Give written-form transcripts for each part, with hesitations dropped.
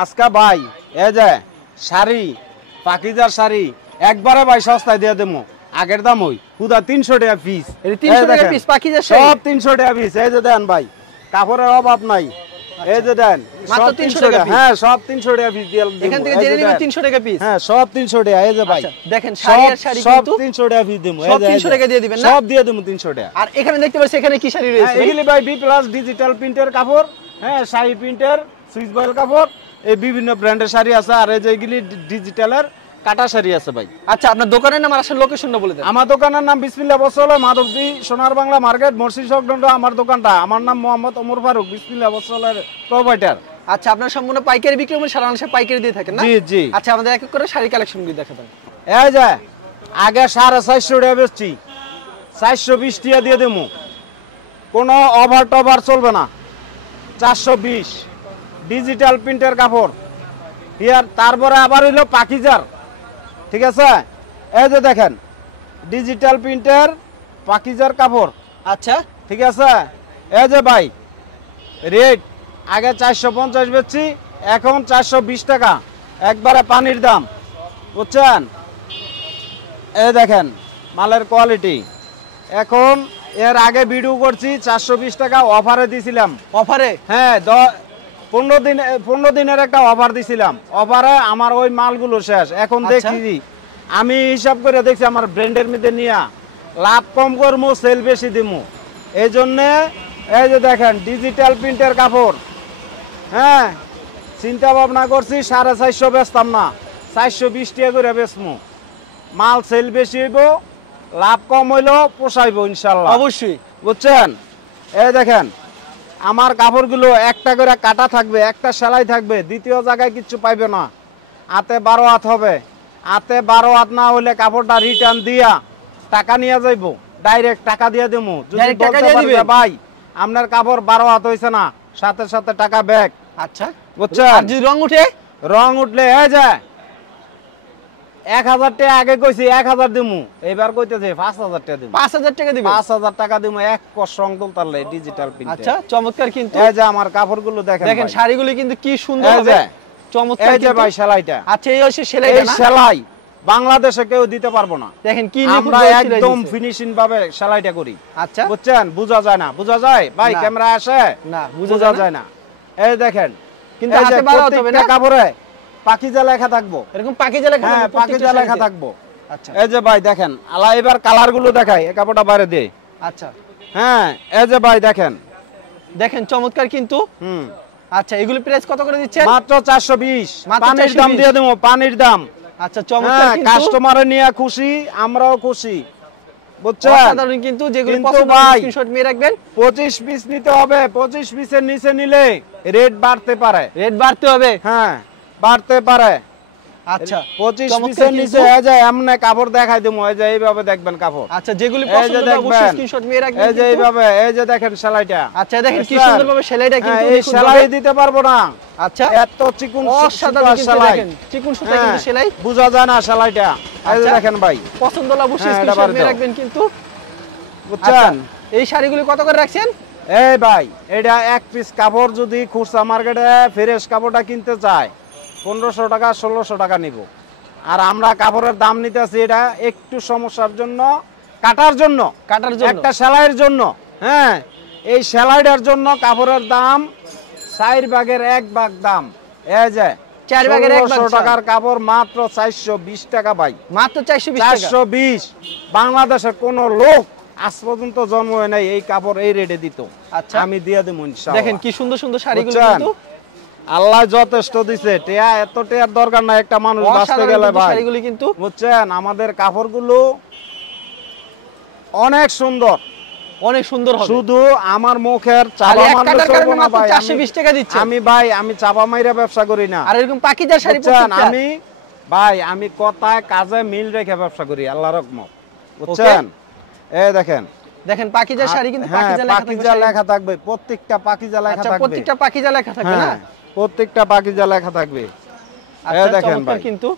আজকা ভাই এই যে শাড়ি পাকিজার শাড়ি একবারে ভাই সস্তায় দিয়ে দেবো আগের দাম ওই হুদা 300 টাকা পিস 300 টাকা পিস পাকিজার শাড়ি সব 300 টাকা পিস এই যে দেন ভাই কাপড়ের অভাব নাই এই যে দেন মাত্র 300 টাকা পিস হ্যাঁ সব 300 টাকা পিস দিয়ে এখান থেকে জেনে নিবেন 300 টাকা পিস হ্যাঁ সব 300 টাকা এই যে ভাই দেখেন শাড়ি আর শাড়ি কিন্তু সব 300 টাকা পিস দেবো সব 300 টাকা দিয়ে দিবেন না সব দিয়ে দেবো 300 টাকা আর এখানে দেখতে পাচ্ছেন এখানে কি শাড়ি রয়েছে এগুলি ভাই বি প্লাস ডিজিটাল প্রিন্টের কাপড় হ্যাঁ শাড়ি প্রিন্টের সুইচ বয়েল কাপড় এই বিভিন্ন ব্র্যান্ডের শাড়ি আছে আর এই যে এগুলি ডিজিটালের কাটা শাড়ি আছে ভাই আচ্ছা আপনার দোকানের নাম আর আসল লোকেশনটা বলে দেন আমার দোকানের নাম বিসমিল্লাহ বসলে মাধবদী সোনার বাংলা মার্কেট মসজিদ সংলগ্ন আমার দোকানটা আমার নাম মোহাম্মদ ওমর ফারুক বিসমিল্লাহ বসলের প্রোভাইডার আচ্ছা আপনার সম্পূর্ণ পাইকারি বিক্রি মানে সারা বাংলাদেশে পাইকারি দিয়ে থাকেন না জি জি আচ্ছা আমাদের এক এক করে শাড়ি কালেকশনগুলো দেখাবেন এই যে আগে 450 টাকা বেচছি 420 টাকা দিয়ে দেবো কোনো ওভার টভার চলবে না 420 ডিজিটাল প্রিন্টের কাপড় হিয়ার তারপরে আবার হইলো পাকিজার ঠিক আছে এই যে দেখেন ডিজিটাল প্রিন্টের পাকিজার কাপড় আচ্ছা ঠিক আছে এই যে ভাই রেট আগে 450 বেচছি এখন 420 টাকা একবারে পানির দাম বুঝছেন এই দেখেন মালের কোয়ালিটি এখন এর আগে ভিডিও করছি 420 টাকা অফারে দিছিলাম অফারে হ্যাঁ 15 দিনের একটা অফার দিছিলাম অফারে আমার ওই মালগুলো শেষ এখন দেখছি আমি হিসাব করে দেখছি আমার ব্র্যান্ডের মধ্যে নিয়া লাভ কম করবো সেল বেশি দিমু এই জন্যে এই যে দেখেন ডিজিটাল প্রিন্টের কাপড় হ্যাঁ চিন্তা ভাবনা করছি 450 বেচতাম না 420 টাকা করে বেচমু মাল সেল বেশি হইব লাভ কম হইলো পোষাইব ইনশাল্লাহ অবশ্যই বুঝছেন এই দেখেন আমার কাপড়গুলো একটা করে কাটা থাকবে একটা সেলাই থাকবে দ্বিতীয় জায়গায় কিছু পাইবে না হাতে 12 হাত হবে হাতে 12 হাত না হলে কাপড়টা রিটার্ন দিয়া টাকা নিয়ে যাইবো ডাইরেক্ট টাকা দিয়ে দেবো যদি টাকা দিয়ে দিবে ভাই আপনার কাপড় 12 হাত হইছে না সাথে সাথে টাকা ব্যাক আচ্ছা বুঝছেন আর যদি রং উঠে এই যে 1000 টাকা আগে কইছি 1000 দিমু এবার কইতেছে 5000 টাকা দিমু 5000 টাকা দিবেন 5000 টাকা দিমু এক কস রং তুলতারলে ডিজিটাল প্রিন্টে আচ্ছা চমৎকার কিন্তু এই যে আমার কাপড়গুলো দেখেন দেখেন শাড়িগুলো কিন্তু কি সুন্দর হবে চমৎকার এই যে ভাই সেলাইটা আচ্ছা এই হচ্ছে সেলাইটা না এই সেলাই বাংলাদেশে কেউ দিতে পারবো না দেখেন কি আমরা একদম ফিনিশিং ভাবে সেলাইটা করি আচ্ছা বুঝছেন বোঝা যায় না বোঝা যায় ভাই ক্যামেরা আসে না বোঝা যায় না এই দেখেন কিন্তু হাতে বাড়া হবে না কাপড়ে পাকিজা লেখা থাকবো এরকম পাকিজা লেখা হ্যাঁ পাকিজা লেখা থাকবো আচ্ছা এই যে ভাই দেখেন আলা এবার কালার গুলো দেখাই এই কাপড়টা বাইরে দে আচ্ছা হ্যাঁ এই যে ভাই দেখেন দেখেন চমৎকার কিন্তু আচ্ছা এগুলো প্রাইস কত করে দিচ্ছেন মাত্র 420 পানির দাম দিয়ে দেবো পানির দাম আচ্ছা চমৎকার কিন্তু কাস্টমারে নিয়ে খুশি আমরাও খুশি বুঝছেন সাধারণ কিন্তু যেগুলো পছন্দ হয় স্ক্রিনশট নিয়ে রাখবেন 25 পিস নিতে হবে 25 পিসের নিচে নিলে রেট বাড়তে পারে রেট বাড়তে হবে হ্যাঁ বাড়তে পারে আচ্ছা 25 পিসের নিচে হয়ে যায় এমনে কাপড় দেখাই দেবো এই যে এইভাবে দেখবেন কাপড় আচ্ছা যেগুলো পছন্দ হবে অবশ্যই স্ক্রিনশট নিয়ে রাখবেন এই যে এইভাবে এই যে দেখেন সেলাইটা আচ্ছা দেখেন কি সুন্দরভাবে সেলাইটা কিন্তু এই সেলাই দিতে পারবো না আচ্ছা এত চিকন অসাধারণ কিন্তু দেখেন চিকন সুতা কিন্তু সেলাই বোঝা যায় না সেলাইটা এই যে দেখেন ভাই পছন্দ হলে অবশ্যই স্ক্রিনশট নিয়ে রাখবেন কিন্তু বুঝছেন এই শাড়িগুলো কত করে রাখছেন এই ভাই এটা এক পিস কাপড় যদি খুচরা মার্কেটে ফ্রেশ কাপড়টা কিনতে চায় 1500 টাকা 1600 টাকা নিব আর আমরা কাপড়ের দাম নিতেছি এটা একটু সমস্যার জন্য কাটার জন্য একটা সেলাইয়ের জন্য হ্যাঁ এই সেলাইটার জন্য কাপড়ের দাম 4 ভাগের 1 ভাগ দাম এই যে 4 ভাগের 1 ভাগ টাকার কাপড় মাত্র 420 টাকা ভাই মাত্র 420 টাকা 420 বাংলাদেশের কোন লোক আজ পর্যন্ত জন্ম হয় নাই এই কাপড় এই রেটে দিত আচ্ছা আমি দিয়ে দেব ইনশাআল্লাহ দেখেন কি সুন্দর সুন্দর শাড়িগুলো কিন্তু আল্লাহ যথেষ্ট দিছে টিয়া এত টিয়ার দরকার নাই একটা মানুষ বাঁচতে গেলে ভাই শাড়িগুলো কিন্তু বুঝছেন আমাদের কাপড়গুলো অনেক সুন্দর হবে শুধু আমার মুখের চাপা মারলে চলবে না ভাই 420 টাকা দিচ্ছি আমি ভাই আমি চাপা মাইরা ব্যবসা করি না আর এরকম পাকিজার শাড়ি পছন্দ আমি কথায় কাজে মিল রেখে ব্যবসা করি আল্লাহর রহমত বুঝছেন এই দেখেন পাকিজার শাড়ি কিন্তু পাকিজা লেখা থাকবে প্রত্যেকটা পাকিজা লেখা থাকবে প্রত্যেকটা পাকিজা লেখা থাকবে না প্রত্যেকটা পাকিজা লেখা থাকবে এই দেখেন ভাই কিন্তু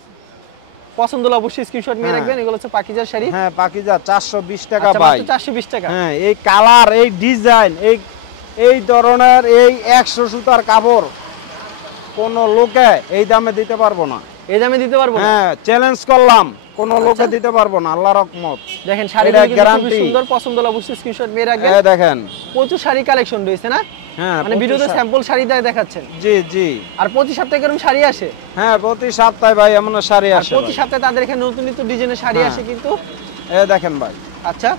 পছন্দ হলে অবশ্যই স্ক্রিনশট নিয়ে রাখবেন এগুলো হচ্ছে পাকিজার শাড়ি হ্যাঁ পাকিজা 420 টাকা ভাই মাত্র 420 টাকা হ্যাঁ এই কালার এই ডিজাইন এই ধরনের এই 100 সুতার কাপড় কোন লোকে এই দামে দিতে পারবো না। এই দামে দিতে পারবো না? হ্যাঁ, চ্যালেঞ্জ করলাম, কোন লোকে দিতে পারবো না, আল্লাহর রহমত। দেখেন শাড়িগুলো কিন্তু খুবই গ্যারান্টি। সুন্দর, পছন্দ হলে অবশ্যই স্ক্রিনশট নিয়ে রাখবেন। এই দেখেন, প্রচুর শাড়ি কালেকশন রয়েছে না? হ্যাঁ, মানে ভিডিওতে স্যাম্পল শাড়ি দেখাচ্ছেন। জি জি। আর প্রতি সপ্তাহে এরকম শাড়ি আসে? হ্যাঁ, প্রতি সপ্তাহে ভাই এমন শাড়ি আর আসে। প্রতি সপ্তাহে তাদের এখানে নতুন নতুন ডিজাইনের শাড়ি হ্যাঁ। আসে কিন্তু। এই দেখেন ভাই, আচ্ছা,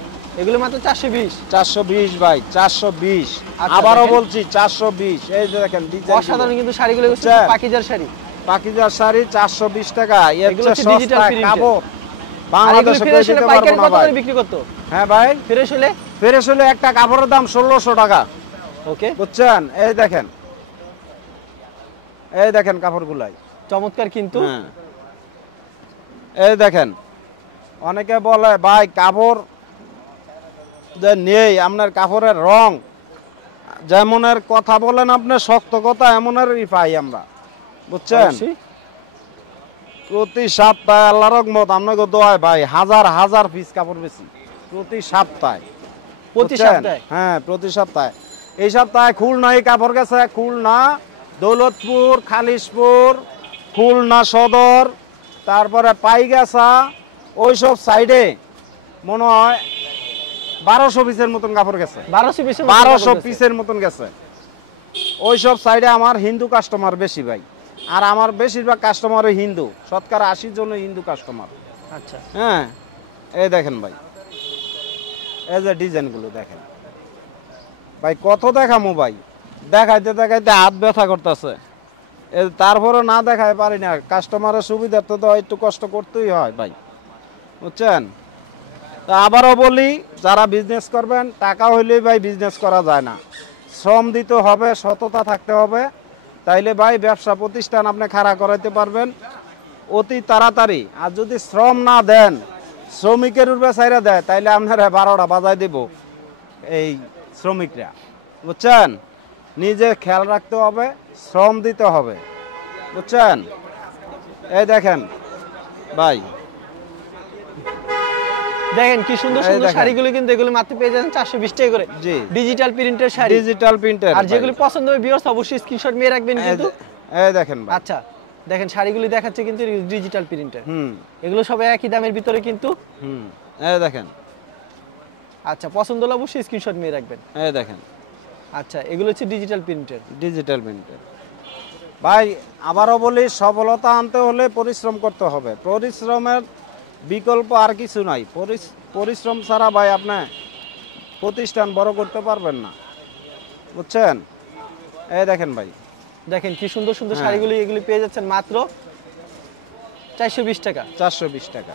এগুলো মাত্র 420। 420 ভাই, 420। আচ্ছা, আবারও দেখেন। বলছি 420। এই যে দেখেন ডিজাইন, অসাধারণ কিন্তু শাড়িগুলো হচ্ছে বুঝছেন? পাকিজার শাড়ি। পাকিজার শাড়ি 420 টাকা। এগুলো হচ্ছে digital print এর। কাপড় আর এগুলো বাংলাদেশে ফ্রেশ হলে দিতে পাইকারি পারবো না কত ভাই। করে বিক্রি করতো? হ্যাঁ ভাই, ফ্রেশ হলে? ফ্রেশ হলে একটা কাপড়ের দাম 1600 টাকা। ওকে, বুঝছেন? এই দেখেন, এই দেখেন কাপড়গুলাই চমৎকার কিন্তু। হ্যাঁ, এই দেখেন। অনেকে বলে ভাই কাপড় যে নেই, আপনার কাপড়ের রং যেমনের কথা বলেন, আপনি শক্ত কথা এমনেরই পাই আমরা। বুঝছেন? অবশ্যই। প্রতি সপ্তাহে আল্লাহর রহমত আপনাকে দোয়ায় ভাই হাজার হাজার পিস কাপড় বেশি প্রতি সপ্তাহে। প্রতি বুঝছেন? সপ্তাহে? হ্যাঁ, প্রতি সপ্তাহে। এই সপ্তাহে খুলনায় কাপড় গেছে, খুলনা, দৌলতপুর, খালিশপুর, খুলনা সদর, তারপরে পাইগাছা, ওইসব সাইডে মনে হয় 1200 পিসের মতন কাপড় গেছে। 1200 পিসের মতন গেছে। ওইসব সাইডে আমার হিন্দু কাস্টমার বেশি ভাই। আর আমার বেশিরভাগ কাস্টমারই হিন্দু, শতকরা 80 জন হিন্দু কাস্টমার। আচ্ছা, হ্যাঁ, এই দেখেন ভাই, এই যে ডিজাইনগুলো দেখেন ভাই, কত দেখামু ভাই, দেখাইতে দেখাইতে হাত ব্যথা করতেছে। তারপরে না দেখাই পারি না, কাস্টমারের সুবিধার্থে তো একটু কষ্ট করতেই হয় ভাই। বুঝছেন? তা আবারও বলি, যারা বিজনেস করবেন, টাকা হইলেই ভাই বিজনেস করা যায় না, শ্রম দিতে হবে, সততা থাকতে হবে, তাইলে ভাই ব্যবসা প্রতিষ্ঠান আপনি খাড়া করাইতে পারবেন অতি তাড়াতাড়ি। আর যদি শ্রম না দেন, শ্রমিকের উপরে ছাইরা দেয়, তাইলে আপনারা 12টা বাজায় দেব এই শ্রমিকরা। বুঝছেন? নিজে খেয়াল রাখতে হবে, শ্রম দিতে হবে। বুঝছেন? এই দেখেন ভাই, দেখেন কি সুন্দর এই সুন্দর দেখেন। শাড়িগুলো কিন্তু এগুলো মাত্র পেয়ে যাচ্ছেন 420 টাকা করে। জি, ডিজিটাল প্রিন্টের শাড়ি। Digital printer. আর যেগুলো পছন্দ হবে ভিউয়ার্স অবশ্যই স্ক্রিনশট নিয়ে রাখবেন কিন্তু। এই দেখেন ভাই, আচ্ছা, দেখেন শাড়িগুলি দেখাচ্ছে কিন্তু ডিজিটাল প্রিন্টের। হুম এগুলো সবাই একই দামের ভিতরে কিন্তু। হুম, এই দেখেন, আচ্ছা, পছন্দ হলে অবশ্যই স্ক্রিনশট নিয়ে রাখবেন। এই দেখেন আচ্ছা, এগুলো হচ্ছে ডিজিটাল প্রিন্টের। Digital printer. ভাই আবারও বলি, সফলতা আনতে হলে পরিশ্রম করতে হবে, পরিশ্রমের বিকল্প আর কিছু নাই। পরিশ্রম ছাড়া ভাই আপনি প্রতিষ্ঠান বড় করতে পারবেন না। বুঝছেন? এই দেখেন ভাই, দেখেন কি সুন্দর সুন্দর হ্যাঁ। শাড়িগুলি, এগুলি পেয়ে যাচ্ছেন মাত্র 420 টাকা। 420 টাকা।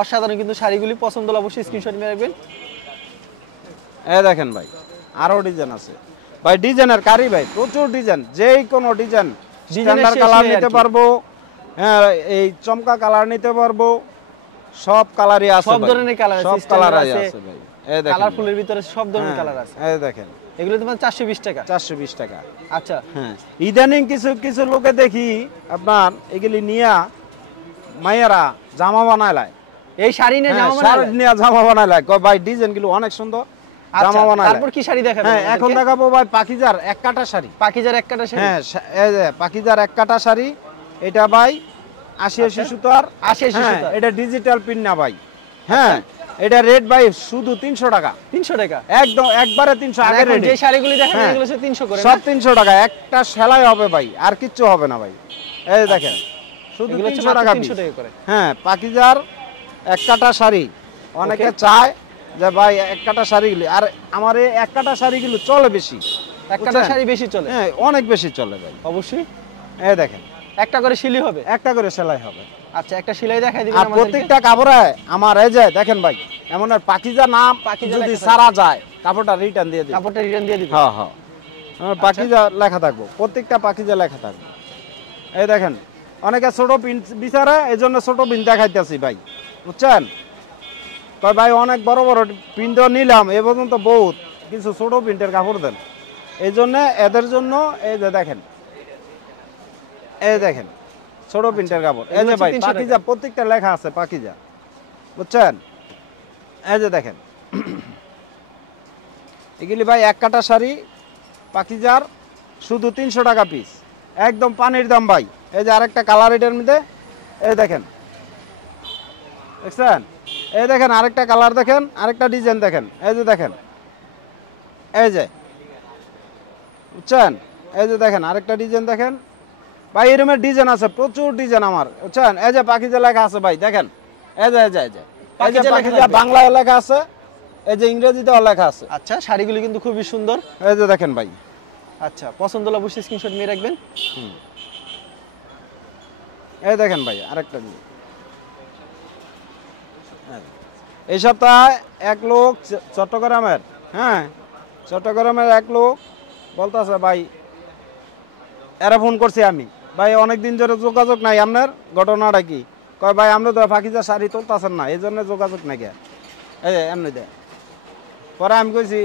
অসাধারণ কিন্তু শাড়িগুলি, পছন্দ হলে অবশ্যই স্ক্রিনশট নিয়ে রাখবেন। এই দেখেন ভাই, আরো ডিজাইন আছে ভাই, ডিজাইনের কারি ভাই, প্রচুর ডিজাইন, যেই কোনো ডিজাইন, স্ট্যান্ডার্ড শেষ কালার নেই আর নিতে কি। পারবো, হ্যাঁ, এই চমকা কালার নিতে পারবো, সব কালারই আছে সব ভাই, ধরনের কালার আছে, সব স্ট্যান্ডার্ড কালারই আছে, আছে ভাই। এই দেখেন কালারফুলের ভিতরে সব ধরনের হ্যাঁ, কালার আছে। এই দেখেন, এগুলো তোমার 420 টাকা। 420 টাকা। আচ্ছা, হ্যাঁ, ইদানিং কিছু কিছু লোকে দেখি আপনার এগুলি নিয়া মায়েরা জামা বানায়, এই শাড়ি নিয়ে জামা বানায়? নিয়ে জামা বানায়, কয় ভাই ডিজাইন গুলো অনেক সুন্দর, আচ্ছা, জামা বানায়। তারপর কি শাড়ি দেখাবেন হ্যাঁ, এখন আমাদেরকে? দেখাবো ভাই পাকিজার এক কাটা শাড়ি। পাকিজার এক কাটা শাড়ি। হ্যাঁ, এই যে পাকিজার এক কাটা শাড়ি, এটা ভাই 80 সুতার। 80 হ্যাঁ, সুতার। এটা ডিজিটাল প্রিন্ট না ভাই। হ্যাঁ, এটা রেট ভাই শুধু 300 টাকা, 300 টাকা। একদম একবারে 300। আর আগে এখন রেডি যে শাড়িগুলি দেখেন হ্যাঁ, এগুলো হচ্ছে 300 করে সব না? 300 টাকা, একটা সেলাই হবে ভাই, আর কিচ্ছু হবে না ভাই। এই দেখেন, শুধু এগুলো হচ্ছে 300 মাত্র টাকা 300 piece। টাকা করে। হ্যাঁ, পাকিজার এক কাটা শাড়ি, অনেকে Okay. চায় যে ভাই এক কাটা শাড়িগুলি, আর আমার এই এক কাটা শাড়িগুলো চলে বেশি। এক কাটা বুঝছেন? শাড়ি বেশি চলে। হ্যাঁ, অনেক বেশি চলে ভাই। অবশ্যই এই দেখেন, একটা করে সিলি হবে। একটা করে সেলাই হবে। আচ্ছা, একটা সেলাই দেখাই দিবেন আর আমাদেরকে। প্রত্যেকটা কাপড়ে আমার এই যে দেখেন ভাই, এমন আর পাকিজা নাম পাকিজা যদি লেখা সারা যায়, কাপড়টা রিটার্ন দিয়ে দিই। কাপড়টা রিটার্ন দিয়ে দিবেন। হ্যাঁ হ্যাঁ, আমার পাকিজা লেখা থাকবো, প্রত্যেকটা পাকিজা লেখা থাকবে। এই দেখেন, অনেকে ছোট পিন বিচারে, এই জন্য ছোট পিন দেখাইতেছি ভাই। বুঝছেন? কয় ভাই অনেক বড় বড় পিন তো নিলাম, এ পর্যন্ত বহুত কিছু ছোট প্রিন্টের কাপড় দেন। এই জন্য এদের জন্য এই যে দেখেন, এই দেখেন ছোট প্রিন্টের কাপড়। এই যে এগুলো ভাই 300 টাকা। পাকিজা, প্রত্যেকটা লেখা আছে পাকিজা। বুঝছেন? এই যে দেখেন, এগুলি ভাই এক কাটা শাড়ি পাকিজার শুধু 300 টাকা পিস, একদম পানির দাম ভাই। এই যে আরেকটা কালার এটার মধ্যে, এই দেখেন, দেখছেন? এই দেখেন আরেকটা কালার দেখেন, আরেকটা ডিজাইন দেখেন, এই যে দেখেন, এই যে বুঝছেন, এই যে দেখেন আরেকটা ডিজাইন দেখেন ভাই। এরকমের ডিজাইন আছে, প্রচুর ডিজাইন আমার, বুঝছেন? এই যে পাখিজা লেখা আছে ভাই, দেখেন, এই যে এই যে এই যে পাখিজা বাংলায় লেখা আছে, এই যে ইংরেজিতেও লেখা আছে। আচ্ছা, শাড়িগুলি কিন্তু খুবই সুন্দর। এই যে দেখেন ভাই। আচ্ছা, পছন্দ হলে অবশ্যই স্ক্রিনশট নিয়ে রাখবেন। এই দেখেন ভাই আরেকটা ডিজাইন। এই সপ্তাহে এক লোক চট্টগ্রামের, হ্যাঁ চট্টগ্রামের এক লোক বলতেছে ভাই, এরা ফোন করছি আমি, ভাই অনেকদিন ধরে যোগাযোগ নাই আপনার, ঘটনাটা কি? কয় ভাই আমরা তো পাখিজা শাড়ি তুলতেছেন না, এই জন্য যোগাযোগ নাই গে, এই এমনি দেয়। পরে আমি কইছি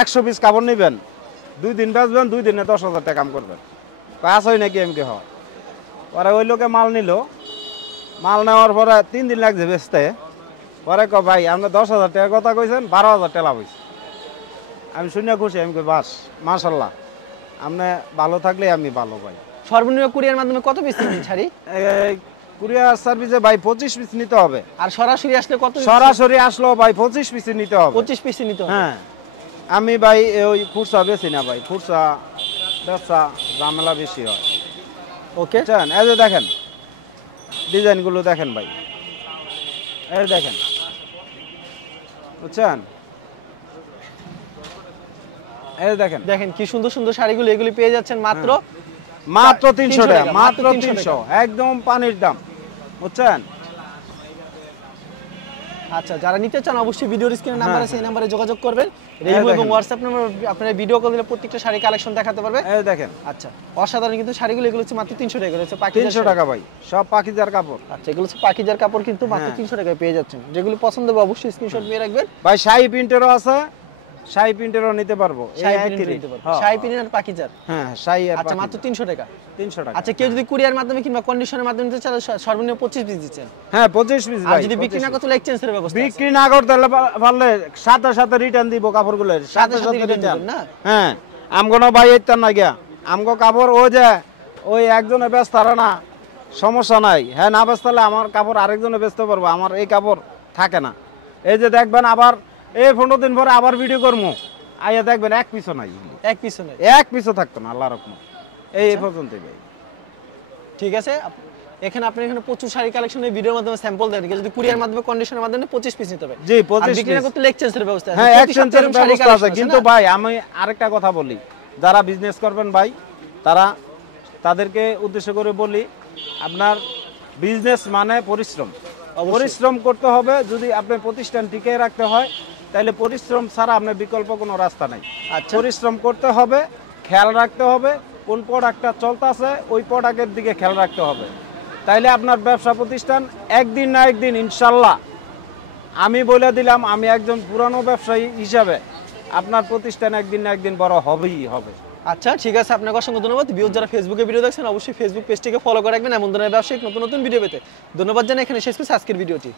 100 পিস কাপড় নেবেন, 2 দিন বেচবেন, 2 দিনে 10,000 টাকা কাম করবেন। কয় আসই নাকি? আমি কি হয়। পরে ওই লোকে মাল নিল, মাল নেওয়ার পরে 3 দিন লাগছে বেচতে। পরে কয় ভাই আপনি 10,000 টাকার কথা কইছেন, 12,000 টাকা লাভ হয়েছে। আমি শুনে খুশি, আমি কই বাস মাশাল্লাহ, আপনি ভালো থাকলে আমি ভালো ভাই। সর্বনিম্ন কুরিয়ার মাধ্যমে কত পিস নেবেন শাড়ি? কুরিয়ার সার্ভিসে ভাই 25 পিস নিতে হবে। আর সরাসরি আসলে কত? সরাসরি আসলেও ভাই 25 পিস নিতে হবে। 25 পিস নিতে হবে। হ্যাঁ, আমি ভাই ওই খুচরা বেশি না ভাই, খুচরা ব্যবসা ঝামেলা বেশি হয়। ওকে, বুঝছেন? এই যে দেখেন ডিজাইনগুলো দেখেন ভাই, এই দেখেন, বুঝছেন? এই দেখেন দেখেন কি সুন্দর সুন্দর শাড়িগুলো, এগুলি পেয়ে যাচ্ছেন মাত্র 300 টাকা, মাত্র 300 300, একদম পানির দাম, বুঝছেন? আচ্ছা, যারা নিতে চান অবশ্যই ভিডিওর স্ক্রিনে নাম্বার আছে, এই নাম্বারে যোগাযোগ করবেন। এই এবং দেখেন। হোয়াটসঅ্যাপ নাম্বার, আপনারা ভিডিও কল দিলে প্রত্যেকটা শাড়ি কালেকশন দেখাতে পারবে। এই দেখেন আচ্ছা, অসাধারণ কিন্তু শাড়িগুলো, এগুলো হচ্ছে মাত্র 300 টাকা, এগুলো হচ্ছে পাখি 300 টাকা ভাই, সব পাখিজার কাপড়। আচ্ছা, এগুলো হচ্ছে পাখিজার কাপড়, কিন্তু মাত্র হ্যাঁ। 300 টাকায় পেয়ে যাচ্ছেন। যেগুলো পছন্দ হবে অবশ্যই স্ক্রিনশট নিয়ে রাখবেন। ভাই শাড়ি প্রিন্টেরও আছে, শাড়ি প্রিন্টেরও নিতে পারবো, এই শাড়ি একই প্রিন্ট রেট। নিতে পারবে, হ্যাঁ, শাড়ি প্রিন্ট আর পাখিজার। হ্যাঁ শাড়ি আর আচ্ছা, মাত্র পাখিজার। 300 টাকা। 300 টাকা। আচ্ছা, কেউ যদি কুরিয়ার মাধ্যমে কিংবা কন্ডিশনের মাধ্যমে নিতে চায়, সর্বনিম্ন 25 পিস দিচ্ছেন। হ্যাঁ 25 পিস আর ভাই। যদি বিক্রি না 25 করতে হলে এক্সচেঞ্জের ব্যবস্থা আছে। বিক্রি না করতে পারলে সাথে সাথে রিটার্ন দিব কাপড়গুলো, সাথে সাথে return রিটার্ন দিবেন না? হ্যাঁ, আমগো ভাই এইটা না গিয়া, আমগো কাপড় ওই যে ওই একজনে ব্যস্ত আর না, সমস্যা নাই। হ্যাঁ, না ব্যস্তালে আমার কাপড় আরেকজনে বেচতে পারবো, আমার এই কাপড় থাকে না। এই যে দেখবেন আবার এই 15 দিন পরে আবার ভিডিও করবো, আইয়া দেখবেন এক পিছও নাই, এক পিছু নেই। এক পিছও থাকতো না, আল্লাহ রকম। এই পর্যন্তই ভাই। ঠিক আছে, এখানে আপনি এখানে প্রচুর শাড়ি কালেকশনের ভিডিওর মাধ্যমে স্যাম্পল দেন, যদি কুরিয়ার মাধ্যমে কন্ডিশনের মাধ্যমে 25 পিস নিতে হবে। জি, আর 25 বিক্রি না পিস। করতে হলে এক্সচেঞ্জের ব্যবস্থা আছে। হ্যাঁ, প্রতি এক্সচেঞ্জের সপ্তাহে শাড়ি ব্যবস্থা আছে, collection কিন্তু না? ভাই আমি আরেকটা কথা বলি, যারা বিজনেস করবেন ভাই, তাদেরকে উদ্দেশ্য করে বলি, আপনার বিজনেস মানে পরিশ্রম, পরিশ্রম করতে হবে। যদি আপনার প্রতিষ্ঠান টিকিয়ে রাখতে হয়, তাহলে পরিশ্রম ছাড়া আপনার বিকল্প কোনো রাস্তা নাই। আচ্ছা। পরিশ্রম করতে হবে, খেয়াল রাখতে হবে কোন প্রোডাক্টটা চলতেছে, ওই প্রোডাক্টের দিকে খেয়াল রাখতে হবে। তাইলে আপনার ব্যবসা প্রতিষ্ঠান একদিন না একদিন ইনশাল্লাহ, আমি বলে দিলাম, আমি একজন পুরানো ব্যবসায়ী হিসাবে, আপনার প্রতিষ্ঠান একদিন না একদিন বড় হবেই হবে। আচ্ছা, ঠিক আছে, আপনাকে অসংখ্য ধন্যবাদ। ভিউয়ার যারা ফেসবুকে ভিডিও দেখছেন অবশ্যই ফেসবুক পেজটিকে ফলো করে রাখবেন এমন ধরনের ব্যবসায়িক নতুন নতুন ভিডিও পেতে। ধন্যবাদ জানাই, এখানে শেষ করছি আজকের ভিডিওটি।